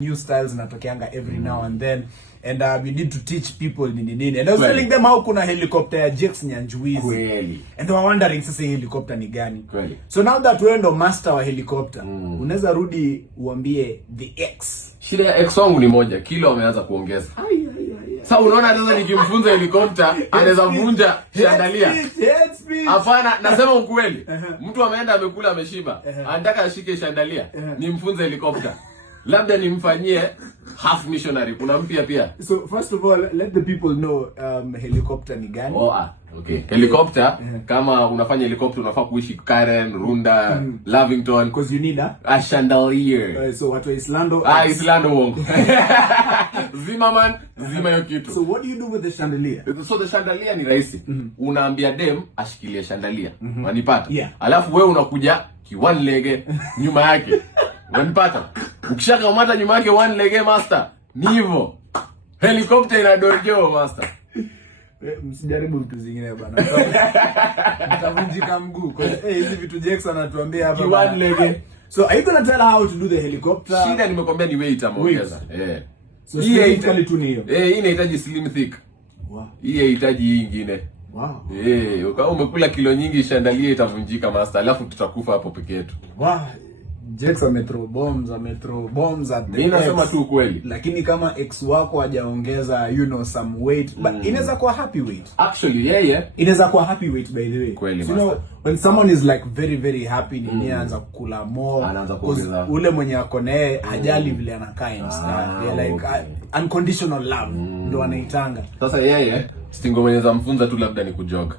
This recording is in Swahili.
new styles natokeanga every now and then, and we need to teach people nini. And I was telling them how kuna helicopter ya Jex Nyanjuizi. Kweli. And they were wondering sasa helicopter ni gani. Kweli. So now that wewe ndo master wa helicopter, unaweza rudi uambie the X. Shida ya X wangu ni moja, kilo ameanza kuongeza. Sasa unaona sasa nikimfunza helicopter anaweza vunja chandalia. Hapana, nasema ukweli. Mtu ameenda amekula ameshiba, anataka ashike chandalia, nimfunze helicopter. Labda nimfanyie half missionary, kuna mpya pia. So first of all, let the people know helicopter ni gani. Okay. Helicopter, kama unafanya helicopter unafaa kuishi Karen, Runda, Lavington, because you need a chandelier. So watu wa Islando. Islando wongo. Zima hiyo kitu. So what do you do with the chandelier? So the chandelier ni rahisi. Unaambia dem ashikilie chandelier. Unanipata? Yeah. Alafu wewe unakuja one lege nyuma yake. Unanipata? Ukishakamata nyuma yake one lege master. Ni hivyo. Helicopter ina dojo master. Msijaribu vitu zingine bana. Mtavunjika mguu. Kwa hizi vitu Jackson anatuambia hapa. One lege. So are you going to tell her how to do the helicopter? Shida nimekwambia ni weight ameongeza. So hii haitali tu hiyo. Hii inahitaji slim thick. Wow. Hii inahitaji hii nyingine. Wow. Kama umekula kilo nyingi chandelier itavunjika master. Alafu tutakufa hapo peke yetu. Wow. Jackson metro bombs at the Mimi nasema tu kweli. Lakini kama ex wako hajaongeza some weight, but inaweza kuwa happy weight. Actually inaweza kuwa happy weight by the way. Kweli, so, you know, when someone is like very very happy ni anaanza kukula more, anaanza kuongeza. Ule mwenye ako naye hajali vile anakaa and stuff. Like unconditional love ndo anaitanga. Sasa stingo mwenye za mfunza tu labda ni kujoga.